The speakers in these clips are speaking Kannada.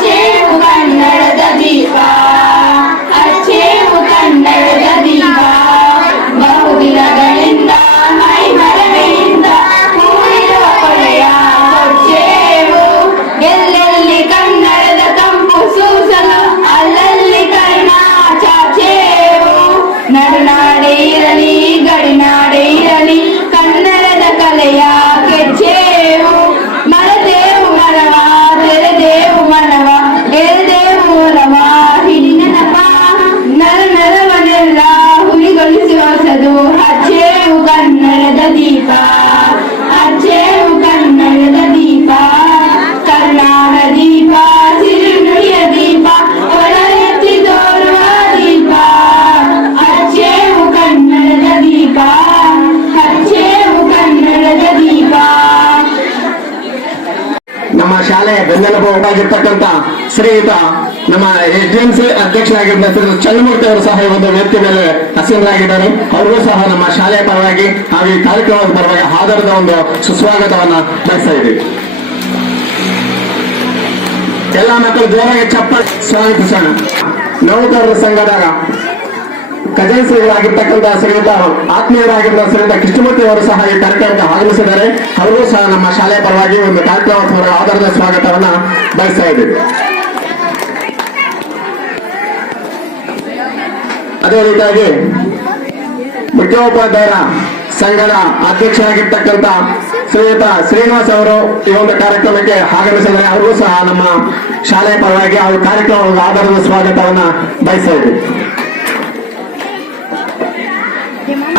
ചേരുവ ദീപ. ಶಾಲೆಯ ಬೆನ್ನೆಲುಬಾಗಿರ್ತಕ್ಕಂಥ ಶ್ರೀಯುತ ನಮ್ಮ S D M C Chandramurthy ಅವರು ಸಹ ಈ ಒಂದು ವ್ಯಕ್ತಿ ಮೇಲೆ ಹಸೀನರಾಗಿದ್ದಾರೆ ಅವರಿಗೂ ಸಹ ನಮ್ಮ ಶಾಲೆಯ ಪರವಾಗಿ ಹಾಗೂ ಈ ಕಾರ್ಯಕ್ರಮದ ಪರವಾಗಿ ಆಧಾರದ ಒಂದು ಸುಸ್ವಾಗತವನ್ನ ನಡೆಸ್ತಾ ಇದ್ದೀವಿ. ಎಲ್ಲ ಮಕ್ಕಳು ಜೋರಾಗಿ ಚಪ್ಪಾಳೆ ಸ್ವಾಗತಿಸೋಣ. ನೌಕರರ ಸಂಘದ ಖಜಾನ್ಸಿಗಳಾಗಿರ್ತಕ್ಕಂಥ ಶ್ರೀಯುತ ಆತ್ಮೀಯರಾಗಿರುವ ಶ್ರೀಯುತ ಕೃಷ್ಣಮೂರ್ತಿ ಅವರು ಸಹ ಈ ಕಾರ್ಯಕ್ರಮಕ್ಕೆ ಆಗಮಿಸಿದ್ದಾರೆ. ಅವರಿಗೂ ಸಹ ನಮ್ಮ ಶಾಲೆಯ ಪರವಾಗಿ ಒಂದು ಕಾರ್ಯಕ್ರಮ ಆಧಾರದ ಸ್ವಾಗತವನ್ನ ಬಯಸ್ತಾ ಇದ್ದೀವಿ. ಅದೇ ರೀತಿಯಾಗಿ ಮುಖ್ಯೋಪಾಧ್ಯಾಯರ ಸಂಘದ ಅಧ್ಯಕ್ಷರಾಗಿರ್ತಕ್ಕಂಥ ಶ್ರೀಯುತ ಶ್ರೀನಿವಾಸ್ ಅವರು ಈ ಒಂದು ಕಾರ್ಯಕ್ರಮಕ್ಕೆ ಆಗಮಿಸಿದ್ದಾರೆ. ಅವರಿಗೂ ಸಹ ನಮ್ಮ ಶಾಲೆಯ ಪರವಾಗಿ ಅವ್ರ ಕಾರ್ಯಕ್ರಮದ ಆಧಾರದ ಸ್ವಾಗತವನ್ನ ಬಯಸ್ತಾ ಇದ್ದೀವಿ.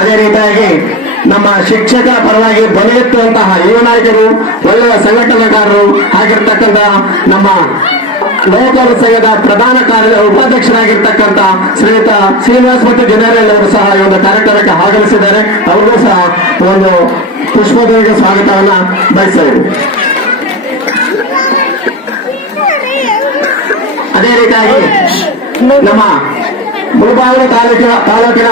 ಅದೇ ರೀತಿಯಾಗಿ ನಮ್ಮ ಶಿಕ್ಷಕ ಪರವಾಗಿ ಬಲಿಯುತ್ತಂತಹ ಯುವ ನಾಯಕರು ಒಳ್ಳೆಯ ಸಂಘಟನೆಗಾರರು ಆಗಿರ್ತಕ್ಕಂಥ ನಮ್ಮ ಲೋಕಲ್ ಸಂಘದ ಪ್ರಧಾನ ಕಾರ್ಯ ಉಪಾಧ್ಯಕ್ಷರಾಗಿರ್ತಕ್ಕಂಥ ಶ್ರೀಯುತ ಶ್ರೀನಿವಾಸ್ ಮತ್ತು ಜನರಲ್ ಅವರು ಸಹ ಈ ಒಂದು ಕಾರ್ಯಕ್ರಮಕ್ಕೆ ಆಗಮಿಸಿದ್ದಾರೆ ಅವರಿಗೂ ಸಹ ಒಂದು ಪುಷ್ಪದೇವಿಗೆ ಸ್ವಾಗತವನ್ನ ಬಯಸಿದ್ರು ಅದೇ ರೀತಿಯಾಗಿ ನಮ್ಮ ಮುಳಬಾಗಿಲು ತಾಲೂಕಿನ ತಾಲೂಕಿನ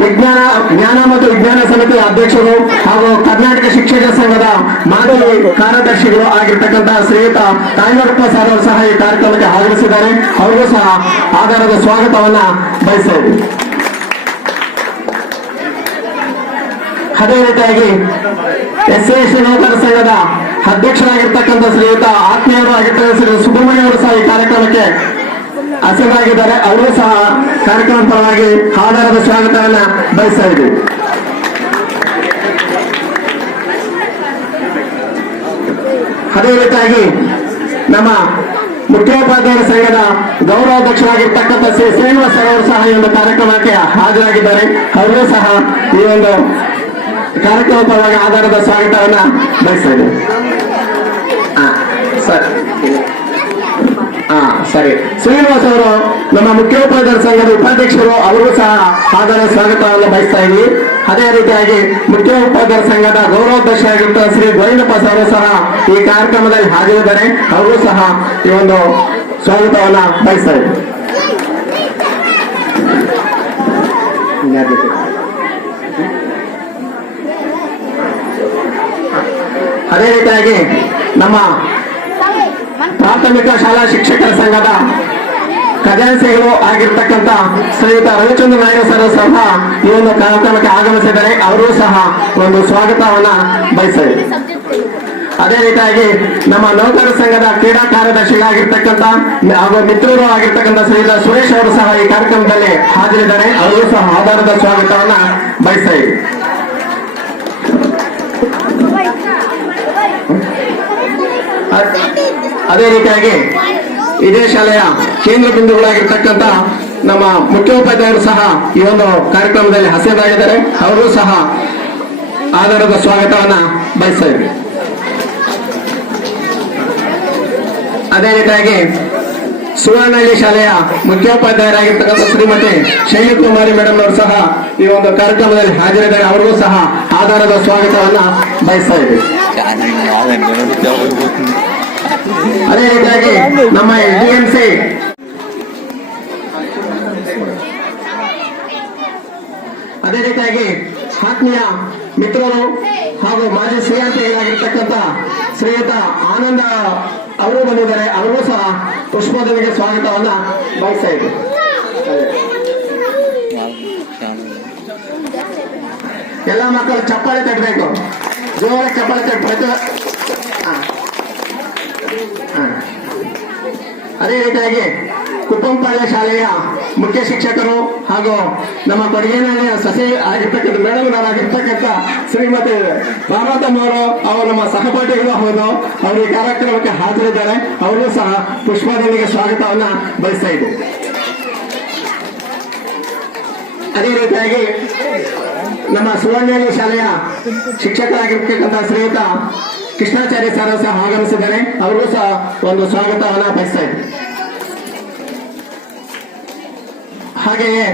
ವಿಜ್ಞಾನ, ಜ್ಞಾನ ಮತ್ತು ವಿಜ್ಞಾನ ಸಮಿತಿ ಅಧ್ಯಕ್ಷರು ಹಾಗೂ ಕರ್ನಾಟಕ ಶಿಕ್ಷಕ ಸಂಘದ ಮಾದರಿ ಕಾರ್ಯದರ್ಶಿಗಳು ಆಗಿರ್ತಕ್ಕಂತಹ ಶ್ರೀಯುತ ತಾಯಿನರಪ್ಪ ಸರ್ ಅವರು ಸಹ ಈ ಕಾರ್ಯಕ್ರಮಕ್ಕೆ ಆಗಮಿಸಿದ್ದಾರೆ ಅವರಿಗೂ ಸಹ ಆಧಾರದ ಸ್ವಾಗತವನ್ನ ಬಯಸ್ತಾ ಅದೇ ರೀತಿಯಾಗಿ ಎಸ್ ಎಸ್ ನೌಕರ ಸಂಘದ ಅಧ್ಯಕ್ಷರಾಗಿರ್ತಕ್ಕಂಥ ಶ್ರೀಯುತ ಆತ್ಮೀಯರು ಆಗಿರ್ತಕ್ಕಂಥ ಶ್ರೀ ಸುಬ್ರಹ್ಮಣ್ಯ ಅವರು ಸಹ ಈ ಕಾರ್ಯಕ್ರಮಕ್ಕೆ ಹಸಿರಾಗಿದ್ದಾರೆ ಅವರು ಸಹ ಕಾರ್ಯಕ್ರಮ ಪರವಾಗಿ ಆಧಾರದ ಸ್ವಾಗತವನ್ನ ಬಯಸ್ತಾ ಇದ್ದೀವಿ. ಅದೇ ರೀತಿಯಾಗಿ ನಮ್ಮ ಮುಖ್ಯೋಪಾಧ್ಯಾಯ ಸಂಘದ ಗೌರವಾಧ್ಯಕ್ಷರಾಗಿರ್ತಕ್ಕಂಥ ಶ್ರೀ ಶ್ರೀನಿವಾಸ ಅವರು ಸಹ ಈ ಒಂದು ಕಾರ್ಯಕ್ರಮಕ್ಕೆ ಹಾಜರಾಗಿದ್ದಾರೆ. ಅವರು ಸಹ ಈ ಒಂದು ಕಾರ್ಯಕ್ರಮ ಪರವಾಗಿ ಆಧಾರದ ಸ್ವಾಗತವನ್ನ ಬಯಸ್ತಾ ಇದ್ದೀವಿ. ಸರಿ. ಶ್ರೀನಿವಾಸ್ ಅವರು ನಮ್ಮ ಮುಖ್ಯೋಪಾಧ್ಯಾಯರ ಸಂಘದ ಉಪಾಧ್ಯಕ್ಷರು ಅವರು ಸಹ ಆದರ ಸ್ವಾಗತವನ್ನು ಬಯಸ್ತಾ ಇದ್ವಿ. ಅದೇ ರೀತಿಯಾಗಿ ಮುಖ್ಯೋಪಾಧ್ಯಾಯರ ಸಂಘದ ಗೌರವಾಧ್ಯಕ್ಷರಾಗಿರುವ ಶ್ರೀ ಗೋವಿಂದಪ್ಪ ಅವರು ಸಹ ಈ ಕಾರ್ಯಕ್ರಮದಲ್ಲಿ ಹಾಜರಿದ್ದಾರೆ. ಅವರು ಸಹ ಈ ಒಂದು ಸ್ವಾಗತವನ್ನು ಬಯಸ್ತಾ ಇದ್ದಾರೆ ಅದೇ ರೀತಿಯಾಗಿ ನಮ್ಮ ಪ್ರಾಥಮಿಕ ಶಾಲಾ ಶಿಕ್ಷಕರ ಸಂಘದ ಖಜಾನ್ಸಿಗಳು ಆಗಿರ್ತಕ್ಕಂಥ ಶ್ರೀಯುತ ರವಿಚಂದ್ರ ನಾಯಕ್ ಸರ್ ಸಹ ಈ ಒಂದು ಕಾರ್ಯಕ್ರಮಕ್ಕೆ ಆಗಮಿಸಿದರೆ ಅವರು ಸಹ ಒಂದು ಸ್ವಾಗತವನ್ನ ಬಯಸಿದೆ ಅದೇ ರೀತಿಯಾಗಿ ನಮ್ಮ ನೌಕರ ಸಂಘದ ಕ್ರೀಡಾ ಕಾರ್ಯದರ್ಶಿಗಳಾಗಿರ್ತಕ್ಕಂಥ ಹಾಗೂ ಮಿತ್ರರು ಆಗಿರ್ತಕ್ಕಂಥ ಶ್ರೀಯುತ ಸುರೇಶ್ ಅವರು ಸಹ ಈ ಕಾರ್ಯಕ್ರಮದಲ್ಲಿ ಹಾಜರಿದ್ದಾರೆ. ಅವರು ಸಹ ಆಧಾರದ ಸ್ವಾಗತವನ್ನ ಬಯಸ್ತಾ ಅದ್- ಅದೇ ರೀತಿಯಾಗಿ ಇದೇ ಶಾಲೆಯ ಕೇಂದ್ರ ಬಿಂದುಗಳಾಗಿರ್ತಕ್ಕಂಥ ನಮ್ಮ ಮುಖ್ಯೋಪಾಧ್ಯಾಯರು ಸಹ ಈ ಒಂದು ಕಾರ್ಯಕ್ರಮದಲ್ಲಿ ಹಸಿರಾಗಿದ್ದಾರೆ. ಅವರು ಸಹ ಆಧಾರದ ಸ್ವಾಗತವನ್ನ ಬಯಸ್ತಾ ಅದೇ ರೀತಿಯಾಗಿ ಸುವರ್ಣಹಳ್ಳಿ ಶಾಲೆಯ ಮುಖ್ಯೋಪಾಧ್ಯಾಯರಾಗಿರ್ತಕ್ಕಂಥ ಶ್ರೀಮತಿ ಶೈಲಕುಮಾರಿ ಮೇಡಮ್ ಅವರು ಸಹ ಈ ಒಂದು ಕಾರ್ಯಕ್ರಮದಲ್ಲಿ ಹಾಜರಿದ್ದಾರೆ. ಅವರಿಗೂ ಸಹ ಆಧಾರದ ಸ್ವಾಗತವನ್ನ ಬಯಸ್ತಾ ಇದ್ವಿ. ಅದೇ ರೀತಿಯಾಗಿ ನಮ್ಮ ಡಿಎಂಸಿ ಅದೇ ರೀತಿಯಾಗಿ ಆತ್ಮೀಯ ಮಿತ್ರರು ಹಾಗೂ ಮಾಜಿ ಶ್ರೀಯಂತೆಗಳಾಗಿರ್ತಕ್ಕಂಥ ಶ್ರೀಯುತ ಆನಂದ ಅವರು ಬಂದಿದ್ದಾರೆ ಅವರು ಸಹ ಪುಷ್ಪದೇವಿಗೆ ಸ್ವಾಗತವನ್ನ ಬಯಸ್ತಾ ಇದ್ರು ಎಲ್ಲ ಮಕ್ಕಳು ಚಪ್ಪಾಳೆ ತಟ್ಟಬೇಕು ಜೋರ ಚಪ್ಪಾಳೆ ತಟ್ಟ. ಅದೇ ರೀತಿಯಾಗಿ ಕುಪ್ಪಂಪಾಳ್ಯ ಶಾಲೆಯ ಮುಖ್ಯ ಶಿಕ್ಷಕರು ಹಾಗೂ ನಮ್ಮ ಕೊಡಗೇನಹಳ್ಳಿಯ ಸಸಿ ಆಗಿರ್ತಕ್ಕಂಥ ಮೇಡಮ್ನವರಾಗಿರ್ತಕ್ಕಂಥ ಶ್ರೀಮತಿ ರಾಮತಮ್ಮವರು ಅವರು ಅವರು ನಮ್ಮ ಸಹಪಾಠಿಗಳು ಹೌದು. ಅವರು ಈ ಕಾರ್ಯಕ್ರಮಕ್ಕೆ ಹಾಜರಿದ್ದಾರೆ. ಅವರು ಸಹ ಪುಷ್ಪದೊಂದಿಗೆ ಸ್ವಾಗತವನ್ನ ಬಯಸ್ತಾ ಅದೇ ರೀತಿಯಾಗಿ ನಮ್ಮ ಸುವರ್ಣಹಳ್ಳಿ ಶಾಲೆಯ ಶಿಕ್ಷಕರಾಗಿರ್ತಕ್ಕಂಥ ಶ್ರೀಯುತ ಕೃಷ್ಣಾಚಾರ್ಯ ಸರ್ ಸಹ ಆಗಮಿಸಿದ್ದಾರೆ. ಅವರಿಗೂ ಸಹ ಒಂದು ಸ್ವಾಗತವನ್ನು ಬಯಸ್ತಾ ಇದ್ದೀವಿ ಹಾಗೆಯೇ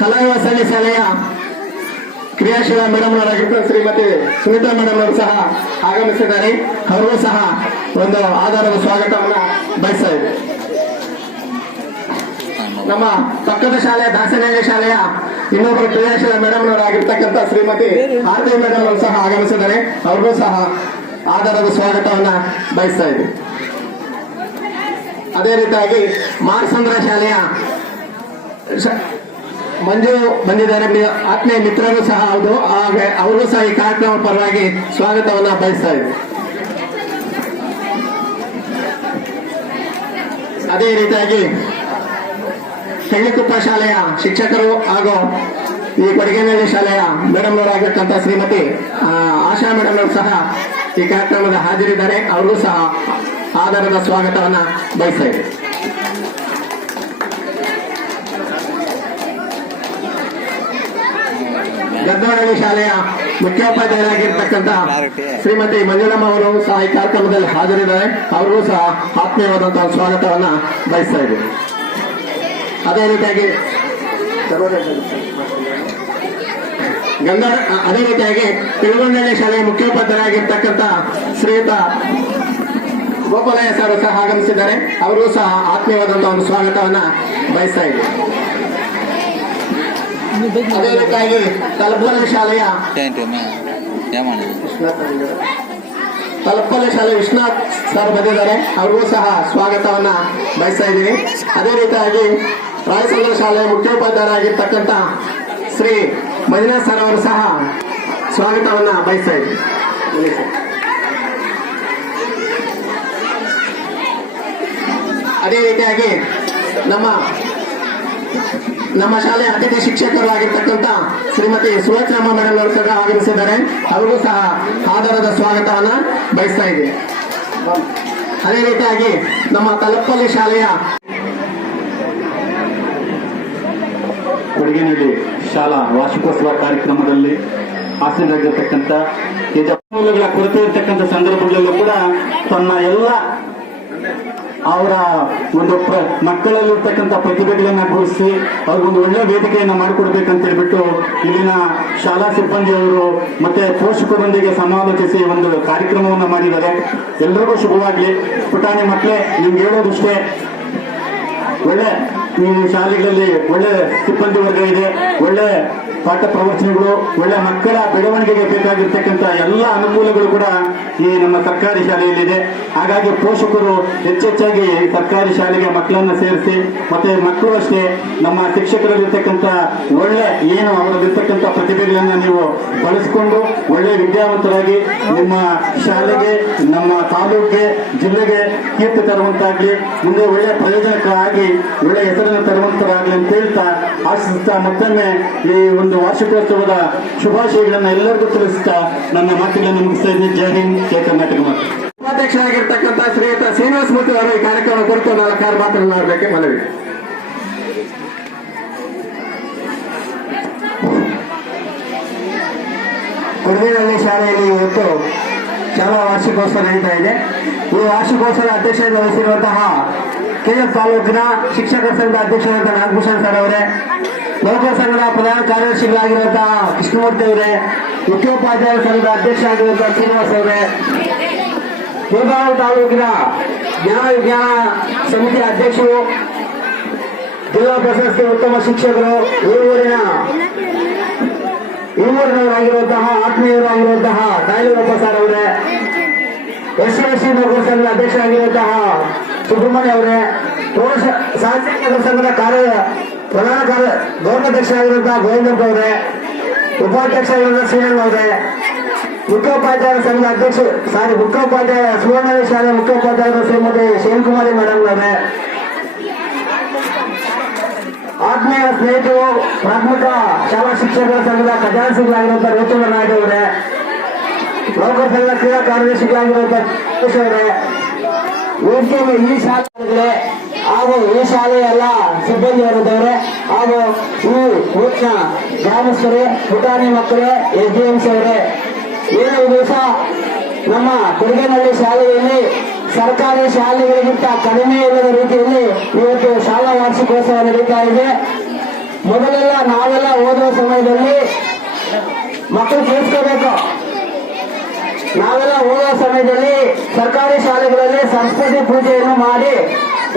ಕಲಾ ವಾಸವಿ ಶಾಲೆಯ ಕ್ರಿಯಾಶೀಲ ಮೇಡಮ್ ಶ್ರೀಮತಿ ಸುನಿತಾ ಮೇಡಮ್ ಅವರು ಸಹ ಆಗಮಿಸಿದ್ದಾರೆ. ಅವರಿಗೂ ಸಹ ಒಂದು ಆಧಾರದ ಸ್ವಾಗತವನ್ನು ಬಯಸ್ತಾ ಇದೆ ನಮ್ಮ ಪಕ್ಕದ ಶಾಲೆಯ ದಾಸನಾಯ ಶಾಲೆಯ ಇನ್ನೊಬ್ಬರು ಕ್ರಿಯಾಶೀಲ ಮೇಡಮ್ ಅವರಾಗಿರ್ತಕ್ಕಂಥ ಶ್ರೀಮತಿ ಆರ್ತಿ ಮೇಡಮ್ ಅವರು ಸಹ ಆಗಮಿಸಿದ್ದಾರೆ. ಅವ್ರಿಗೂ ಸಹ ಆಧಾರದ ಸ್ವಾಗತವನ್ನ ಬಯಸ್ತಾ ಇದ್ದೀವಿ ಅದೇ ರೀತಿಯಾಗಿ ಮಾರ್ಸಂದ್ರ ಶಾಲೆಯ ಮಂಜು ಬಂದಿದ್ದಾರೆ. ಆತ್ಮೀಯ ಮಿತ್ರರು ಸಹ ಹೌದು. ಹಾಗೆ ಅವರು ಸಹ ಈ ಕಾರ್ಯಕ್ರಮ ಪರವಾಗಿ ಸ್ವಾಗತವನ್ನ ಬಯಸ್ತಾ ಇದ್ದೀವಿ ಅದೇ ರೀತಿಯಾಗಿ ಹೆಣ್ಣಿಕುಪ್ಪ ಶಾಲೆಯ ಶಿಕ್ಷಕರು ಹಾಗೂ ಈ ಕೊಡಗೇನಹಳ್ಳಿ ಶಾಲೆಯ ಮೇಡಮ್ ಅವರಾಗಿರ್ತಕ್ಕಂಥ ಶ್ರೀಮತಿ ಆಶಾ ಮೇಡಮ್ ಅವರು ಸಹ ಈ ಕಾರ್ಯಕ್ರಮದ ಹಾಜರಿದ್ದಾರೆ. ಅವ್ರಿಗೂ ಸಹ ಆಧಾರದ ಸ್ವಾಗತವನ್ನ ಬಯಸ್ತಾ ಇದ್ದೀವಿ ಶಾಲೆಯ ಮುಖ್ಯೋಪಾಧ್ಯಾಯರಾಗಿರ್ತಕ್ಕಂಥ ಶ್ರೀಮತಿ ಮಂಜುಳಮ್ಮ ಅವರು ಸಹ ಈ ಕಾರ್ಯಕ್ರಮದಲ್ಲಿ ಹಾಜರಿದ್ದಾರೆ. ಅವ್ರಿಗೂ ಸಹ ಆತ್ಮೀಯವಾದಂತಹ ಸ್ವಾಗತವನ್ನ ಬಯಸ್ತಾ ಇದ್ದೀವಿ ಅದೇ ರೀತಿಯಾಗಿ ಗಂಗಾ ಅದೇ ರೀತಿಯಾಗಿ ತಿಳುವಳ್ಳಿ ಶಾಲೆಯ ಮುಖ್ಯೋಪಾಧ್ಯಾಯರಾಗಿರ್ತಕ್ಕಂಥ ಶ್ರೀಯುತ ಗೋಪಾಲಯ್ಯ ಸರ್ ಸಹ ಆಗಮಿಸಿದ್ದಾರೆ. ಅವರೂ ಸಹ ಆತ್ಮೀಯವಾದಂತಹ ಒಂದು ಸ್ವಾಗತವನ್ನ ಬಯಸ್ತಾ ಇದ್ದೀವಿ ಅದೇ ರೀತಿಯಾಗಿ ತಲಪಲ್ಲಿ ಶಾಲೆಯ ತಲಪಲ್ಲಿ ಶಾಲೆ ವಿಶ್ವನಾಥ್ ಸರ್ ಬಂದಿದ್ದಾರೆ. ಅವರಿಗೂ ಸಹ ಸ್ವಾಗತವನ್ನ ಬಯಸ್ತಾ ಇದ್ದೀವಿ ಅದೇ ರೀತಿಯಾಗಿ ರಾಯಚಂದ್ರ ಶಾಲೆಯ ಮುಖ್ಯೋಪಾಧ್ಯಾಯರಾಗಿರ್ತಕ್ಕಂಥ ಶ್ರೀ ಮಂಜುನಾಥ್ ಸರ್ ಅವರು ಸಹ ಸ್ವಾಗತವನ್ನ ಬಯಸ್ತಾ ಅದೇ ರೀತಿಯಾಗಿ ನಮ್ಮ ನಮ್ಮ ಶಾಲೆಯ ಅತಿಥಿ ಶಿಕ್ಷಕರು ಆಗಿರ್ತಕ್ಕಂಥ ಶ್ರೀಮತಿ ಸುಲಕ್ಷಮ್ಮ ಮೇಡಮ್ ಅವರು ಸಹ ಆಗಮಿಸಿದ್ದಾರೆ. ಅವರಿಗೂ ಸಹ ಆಧಾರದ ಸ್ವಾಗತವನ್ನ ಬಯಸ್ತಾ ಇದ್ದೀವಿ ಅದೇ ರೀತಿಯಾಗಿ ನಮ್ಮ ತಲಪಲ್ಲಿ ಶಾಲೆಯ ಕೊಡಗಿನಲ್ಲಿ ಶಾಲಾ ವಾರ್ಷಿಕೋತ್ಸವ ಕಾರ್ಯಕ್ರಮದಲ್ಲಿ ಹಾಸನರಾಗಿರ್ತಕ್ಕಂಥ ಮೂಲಗಳ ಕೊರತೆ ಇರತಕ್ಕಂಥ ಸಂದರ್ಭಗಳಲ್ಲೂ ಕೂಡ ತನ್ನ ಎಲ್ಲ ಅವರ ಒಂದು ಮಕ್ಕಳಲ್ಲಿರ್ತಕ್ಕಂಥ ಪ್ರತಿಭೆಗಳನ್ನ ಗುರುತಿಸಿ ಅವ್ರಿಗೊಂದು ಒಳ್ಳೆ ವೇದಿಕೆಯನ್ನ ಮಾಡಿಕೊಡ್ಬೇಕಂತ ಹೇಳ್ಬಿಟ್ಟು ಇಲ್ಲಿನ ಶಾಲಾ ಸಿಬ್ಬಂದಿಯವರು ಮತ್ತೆ ಪೋಷಕರೊಂದಿಗೆ ಸಮಾಲೋಚಿಸಿ ಒಂದು ಕಾರ್ಯಕ್ರಮವನ್ನ ಮಾಡಿದ್ದಾರೆ. ಎಲ್ರಿಗೂ ಶುಭವಾಗಲಿ. ಪುಟಾಣಿ ಮಕ್ಕಳೇ ನಿಮ್ಗೆ ಹೇಳೋದಿಷ್ಟೇ. ಒಳ್ಳೆ ಈ ಶಾಲೆಗಳಲ್ಲಿ ಒಳ್ಳೆ ಸಿಬ್ಬಂದಿ ವರ್ಗ ಇದೆ ಒಳ್ಳೆ ಪಾಠ ಪ್ರವಚನಗಳು, ಒಳ್ಳೆ ಮಕ್ಕಳ ಬೆಳವಣಿಗೆಗೆ ಬೇಕಾಗಿರ್ತಕ್ಕಂಥ ಎಲ್ಲ ಅನುಕೂಲಗಳು ಕೂಡ ಈ ನಮ್ಮ ಸರ್ಕಾರಿ ಶಾಲೆಯಲ್ಲಿದೆ. ಹಾಗಾಗಿ ಪೋಷಕರು ಹೆಚ್ಚೆಚ್ಚಾಗಿ ಸರ್ಕಾರಿ ಶಾಲೆಗೆ ಮಕ್ಕಳನ್ನ ಸೇರಿಸಿ, ಮತ್ತೆ ಮಕ್ಕಳು ಅಷ್ಟೇ, ನಮ್ಮ ಶಿಕ್ಷಕರಲ್ಲಿರ್ತಕ್ಕಂಥ ಒಳ್ಳೆ ಏನು ಅವರಲ್ಲಿರ್ತಕ್ಕಂಥ ಪ್ರತಿಭೆಗಳನ್ನ ನೀವು ಬಳಸಿಕೊಂಡು ಒಳ್ಳೆ ವಿದ್ಯಾವಂತರಾಗಿ ನಿಮ್ಮ ಶಾಲೆಗೆ, ನಮ್ಮ ತಾಲೂಕಿಗೆ, ಜಿಲ್ಲೆಗೆ ಕೀರ್ತಿ ತರುವಂತಾಗ್ಲಿ, ಮುಂದೆ ಒಳ್ಳೆ ಪ್ರಯೋಜನಕ್ಕಾಗಿ, ಒಳ್ಳೆ ಹೆಸರನ್ನು ತರುವಂತರಾಗ್ಲಿ ಅಂತ ಹೇಳ್ತಾ ಆಶಿಸುತ್ತಾ ಮತ್ತೊಮ್ಮೆ ಈ ಒಂದು ವಾರ್ಷಿಕೋತ್ಸವದ ಶುಭಾಶಯಗಳನ್ನ ಎಲ್ಲರಿಗೂ ತಿಳಿಸ್ತಾ ನನ್ನ ಮಾತುಗಳನ್ನು ಮುಗಿಸ್ತಾ ಇದ್ದೀನಿ. ಜೈ ಹಿಂದ್ ಜಯ ಕರ್ನಾಟಕ ಮಾತು. ಉಪಾಧ್ಯಕ್ಷರಾಗಿರ್ತಕ್ಕಂಥ ಶ್ರೀಯುತ ಶ್ರೀನಿವಾಸ ಮೂರ್ತಿ ಅವರು ಈ ಕಾರ್ಯಕ್ರಮ ಕುರಿತು ನಾಲ್ಕಾರು ಮಾತನಾಡಬೇಕೆ ಮನವಿ. ಕೊಡಗಿನಲ್ಲಿ ಶಾಲೆಯಲ್ಲಿ ಇವತ್ತು ಶಾಲಾ ವಾರ್ಷಿಕೋತ್ಸವ ನಡೀತಾ ಇದೆ. ಈ ವಾರ್ಷಿಕೋತ್ಸವದ ಅಧ್ಯಕ್ಷತೆ ವಹಿಸಿರುವಂತಹ ಕೆಎಫ್ ತಾಲೂಕಿನ ಶಿಕ್ಷಕರ ಸಂಘದ ಅಧ್ಯಕ್ಷರಾದ ನಾಗಭೂಷಣ್ ಸರ್ ಅವರೇ ನೌಕರ ಸಂಘದ ಪ್ರಧಾನ ಕಾರ್ಯದರ್ಶಿಗಳಾಗಿರುವಂತಹ ಕೃಷ್ಣಮೂರ್ತಿ ಅವರೇ, ಮುಖ್ಯೋಪಾಧ್ಯಾಯ ಸಂಘದ ಅಧ್ಯಕ್ಷ ಆಗಿರುವಂತಹ ಶ್ರೀನಿವಾಸ್ ಅವರೇ ಬೆಳಗಾವಿ ತಾಲೂಕಿನ ಜ್ಞಾನ ವಿಜ್ಞಾನ ಸಮಿತಿ ಅಧ್ಯಕ್ಷರು, ಜಿಲ್ಲಾ ಪ್ರಶಸ್ತಿ ಉತ್ತಮ ಶಿಕ್ಷಕರು ಈ ಊರಿನ ಈ ಊರಿನವರಾಗಿರುವಂತಹ ಆತ್ಮೀಯರಾಗಿರುವಂತಹ ಕಾಯಲೂರಪ್ಪ ಸರ್ ಅವರೇ, ಎಸ್ ಸಿ ನೌಕರ ಸಂಘದ ಅಧ್ಯಕ್ಷರಾಗಿರುವಂತಹ ಸುಬ್ರಹ್ಮಣ್ಯ ಅವರೇ ಪ್ರೌಢ ಸಾಹಿತ್ಯ ಸಂಘದ ಕಾರ್ಯ, ಪ್ರಧಾನ ಕಾರ್ಯ ಗೌರವಾಧ್ಯಕ್ಷರಾಗಿರುವಂತಹ ಗೋವಿಂದಪ್ಪ ಅವರೇ ಉಪಾಧ್ಯಕ್ಷರಾಗಿರುವ ಶ್ರೀರಣ್ಣ ಅವರೇ, ಮುಖ್ಯೋಪಾಧ್ಯಾಯ ಸಂಘದ ಅಧ್ಯಕ್ಷ, ಸಾರಿ, ಮುಖ್ಯೋಪಾಧ್ಯಾಯ ಸುವರ್ಣ ಶಾಲೆ ಮುಖ್ಯೋಪಾಧ್ಯಾಯ ಶ್ರೀಮತಿ ಶಿವಕುಮಾರಿ ಮೇಡಮ್ ಅವರೇ. ಆತ್ಮೀಯ ಸ್ನೇಹಿತರು, ಪ್ರಾಥಮಿಕ ಶಾಲಾ ಶಿಕ್ಷಕರ ಸಂಘದ ಖಜಾನ್ಸಿಗಳಾಗಿರುವಂತಹ ರೇಚಂದ್ರ ನಾಯ್ಡು ಅವರೇ ಸಂಘದ ಕ್ರೀಡಾ ಕಾರ್ಯದರ್ಶಿಗಳಾಗಿರುವಂತಹ ಅವರೇ ವೇದಿಕೆ ಮೇಲೆ ಈ ಶಾಲೆ ಹಾಗೂ ಈ ಶಾಲೆಯ ಎಲ್ಲ ಸಿಬ್ಬಂದಿ ವರ್ಗದವರೇ, ಹಾಗೂ ಈ ಊರಿನ ಗ್ರಾಮಸ್ಥರೇ, ಪುಟಾಣಿ ಮಕ್ಕಳೇ ಎಸ್ ಡಿ ಎಂ ಅವರೇ, ಏಳು ದಿವಸ ನಮ್ಮ ಕೊಡಗೇನಹಳ್ಳಿ ಶಾಲೆಯಲ್ಲಿ ಸರ್ಕಾರಿ ಶಾಲೆಗಳಿಗಿಂತ ಕಡಿಮೆ ಇಲ್ಲದ ರೀತಿಯಲ್ಲಿ ಇವತ್ತು ಶಾಲಾ ವಾರ್ಷಿಕೋತ್ಸವ ನಡೀತಾ ಇದೆ. ಮೊದಲೆಲ್ಲ ನಾವೆಲ್ಲ ಓದುವ ಸಮಯದಲ್ಲಿ ಮಕ್ಕಳು ಕೇಳಿಸ್ಕೋಬೇಕು. ನಾವೆಲ್ಲ ಓದುವ ಸಮಯದಲ್ಲಿ ಸರ್ಕಾರಿ ಶಾಲೆಗಳಲ್ಲಿ ಸರಸ್ವತಿ ಪೂಜೆಯನ್ನು ಮಾಡಿ,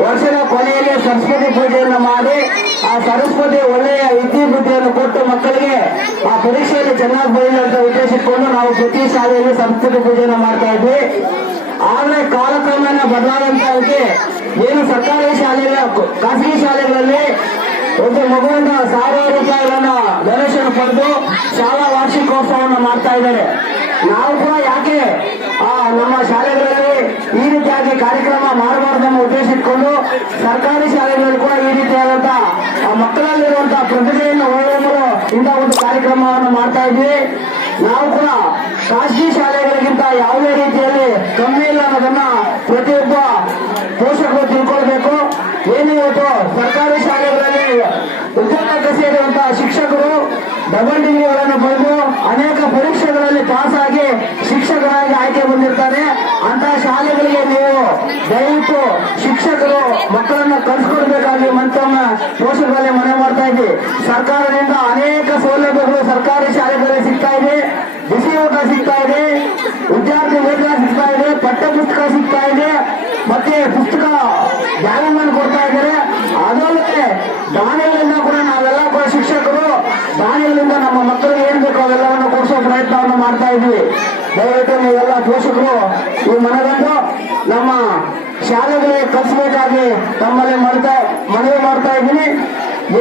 ವರ್ಷದ ಕೊನೆಯಲ್ಲಿ ಸರಸ್ವತಿ ಪೂಜೆಯನ್ನು ಮಾಡಿ, ಆ ಸರಸ್ವತಿ ಒಳ್ಳೆಯ ವಿದ್ಯೆ ಬುದ್ಧಿಯನ್ನು ಕೊಟ್ಟು ಮಕ್ಕಳಿಗೆ ಆ ಪರೀಕ್ಷೆಯಲ್ಲಿ ಚೆನ್ನಾಗಿ ಬರಲಿ ಅಂತ ಉದ್ದೇಶಿಸಿಕೊಂಡು ನಾವು ಪ್ರತಿ ಶಾಲೆಯಲ್ಲಿ ಸರಸ್ವತಿ ಪೂಜೆಯನ್ನು ಮಾಡ್ತಾ ಇದ್ವಿ. ಆದ್ರೆ ಕಾಲಕ್ರಮೇಣ ಬದಲಾದಂತಕ್ಕೆ ಏನು ಸರ್ಕಾರಿ ಶಾಲೆಗಳ, ಖಾಸಗಿ ಶಾಲೆಗಳಲ್ಲಿ ಒಂದು ಮಗುವಿನ ಸಾವಿರ ರೂಪಾಯಿಗಳನ್ನ ಡೊನೇಷನ್ ಪಡೆದು ಶಾಲಾ ವಾರ್ಷಿಕೋತ್ಸವವನ್ನು ಮಾಡ್ತಾ ಇದ್ದಾರೆ. ನಾವು ಕೂಡ ಯಾಕೆ ನಮ್ಮ ಶಾಲೆಗಳಲ್ಲಿ ಈ ರೀತಿಯಾಗಿ ಕಾರ್ಯಕ್ರಮ ಮಾಡಬಾರ್ದು ಅನ್ನೋ ಉದ್ದೇಶ ಇಟ್ಕೊಂಡು ಸರ್ಕಾರಿ ಶಾಲೆಗಳಲ್ಲಿ ಕೂಡ ಈ ರೀತಿಯಾದಂತಹ ಮಕ್ಕಳಲ್ಲಿರುವಂತಹ ಪ್ರತಿಭೆಯನ್ನು ಹೊರಹೊಮ್ಮಲು ಇಂತಹ ಒಂದು ಕಾರ್ಯಕ್ರಮವನ್ನು ಮಾಡ್ತಾ ಇದ್ವಿ ನಾವು ಕೂಡ ಖಾಸಗಿ ಶಾಲೆಗಳಿಗಿಂತ ಯಾವುದೇ ರೀತಿಯಲ್ಲಿ ಕಮ್ಮಿ ಇಲ್ಲ ಅನ್ನೋದನ್ನ ಪ್ರತಿಯೊಬ್ಬ ಪೋಷಕರು ತಿಳ್ಕೊಳ್ಬೇಕು ಏನು ಇವತ್ತು ಸರ್ಕಾರಿ ಶಾಲೆಗಳಲ್ಲಿ ಉದ್ಯೋಗ ಸೇರಿರುವಂತಹ ಶಿಕ್ಷಕರು ಡಬಲ್ ಡಿಗ್ರಿಗಳನ್ನು ಪಡೆದು ಅನೇಕ ಪರೀಕ್ಷೆಗಳಲ್ಲಿ ಪಾಸ್ ಆಗಿ ಶಿಕ್ಷಕರಾಗಿ ಆಯ್ಕೆ ಬಂದಿರ್ತಾರೆ ಅಂತಹ ಶಾಲೆಗಳಿಗೆ ನೀವು ದಯವಿಟ್ಟು ಶಿಕ್ಷಕರು ಮಕ್ಕಳನ್ನ ಕಲ್ಸ್ಕೊಡ್ಬೇಕಾಗಿ ಮಂತಮ್ಮ ಪೋಷಕರಲ್ಲಿ ಮನೆ ಮಾಡ್ತಾ ಇದ್ವಿ. ಸರ್ಕಾರದಿಂದ ಅನೇಕ ಸೌಲಭ್ಯಗಳು ಸರ್ಕಾರಿ ಶಾಲೆಗಳಲ್ಲಿ ಸಿಗ್ತಾ ಇದೆ, ಬಿಸಿ ಊಟ ಸಿಗ್ತಾ ಇದೆ, ವಿದ್ಯಾರ್ಥಿ ವೇತನ ಸಿಗ್ತಾ ಇದೆ ಪಠ್ಯ ಪುಸ್ತಕ ಸಿಗ್ತಾ ಇದೆ, ಮತ್ತೆ ಪುಸ್ತಕ ಜ್ಞಾನ ಕೊಡ್ತಾ ಇದ್ದಾರೆ. ಅದಲ್ಲದೆ ದಾನಿಗಳಿಂದ ಕೂಡ ನಾವೆಲ್ಲ ಕೂಡ ಶಿಕ್ಷಕರು ದಾನಿಗಳಿಂದ ನಮ್ಮ ಮಕ್ಕಳಿಗೆ ಏನ್ ಬೇಕೋ ಅವೆಲ್ಲವನ್ನು ಕೊಡಿಸೋ ಪ್ರಯತ್ನವನ್ನು ಮಾಡ್ತಾ ಇದ್ವಿ. ದಯವಿಟ್ಟು ನೀವೆಲ್ಲ ಪೋಷಕರು, ಈ ಮನಗಂಡು ನಮ್ಮ ಶಾಲೆಗಳಿಗೆ ಕಲಿಸಬೇಕಾಗಿ ತಮ್ಮಲ್ಲಿ ಮಾಡ್ತಾ, ಮನವಿ ಮಾಡ್ತಾ ಇದ್ದೀನಿ.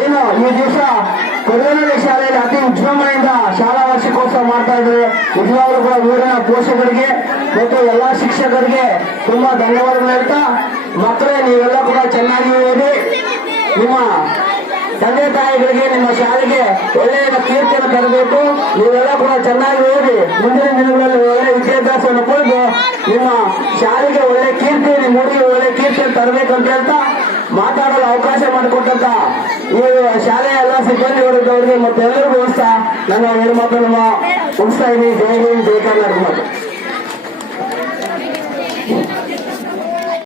ಏನು, ಈ ದಿವಸ ಕೊರೋನಾ ಶಾಲೆಯಲ್ಲಿ ಅತಿ ವಿಜೃಂಭಣೆಯಿಂದ ಶಾಲಾ ವಾರ್ಷಿಕೋತ್ಸವ ಮಾಡ್ತಾ ಇದ್ದಾರೆ. ನಿಜವಾಗ್ಲೂ ಕೂಡ ಊರಿನ ಪೋಷಕರಿಗೆ ಮತ್ತು ಎಲ್ಲ ಶಿಕ್ಷಕರಿಗೆ ತುಂಬಾ ಧನ್ಯವಾದಗಳು ಹೇಳ್ತಾ, ಮಕ್ಕಳೇ, ನೀವೆಲ್ಲ ಕೂಡ ಚೆನ್ನಾಗಿ ಓದಿ ನಿಮ್ಮ ತಂದೆ ತಾಯಿಗಳಿಗೆ, ನಿಮ್ಮ ಶಾಲೆಗೆ ಒಳ್ಳೆಯ ಕೀರ್ತಿಯನ್ನು ತರಬೇಕು. ನೀವೆಲ್ಲ ಕೂಡ ಚೆನ್ನಾಗಿ ಓದಿ, ಮುಂದಿನ ದಿನಗಳಲ್ಲಿ ಒಳ್ಳೆಯ ವಿದ್ಯಾಭ್ಯಾಸವನ್ನು ಪಡೆದು ನಿಮ್ಮ ಶಾಲೆಗೆ ಒಳ್ಳೆ ಕೀರ್ತಿ ನಿಮ್ಮ ಹುಡುಗಿ ಒಳ್ಳೆ ಅಂತ ಹೇಳ್ತಾ ಮಾತಾಡಲು ಅವಕಾಶ ಮಾಡಿಕೊಟ್ಟಂತ ಈ ಶಾಲೆಯ ಎಲ್ಲ ಸಿಬ್ಬಂದಿ ವರ್ಗದವರಿಗೆ ಮತ್ತೆ ಎಲ್ಲರಿಗೂ ನನ್ನ ಹೆಣ್ಣು ಮಕ್ಕಳನ್ನು ಮುಗಿಸ್ತಾ ಇದ್ದೀನಿ ಜೈ ಹಿಂದ್, ಜೈ ಕರ್ನಾಟಕ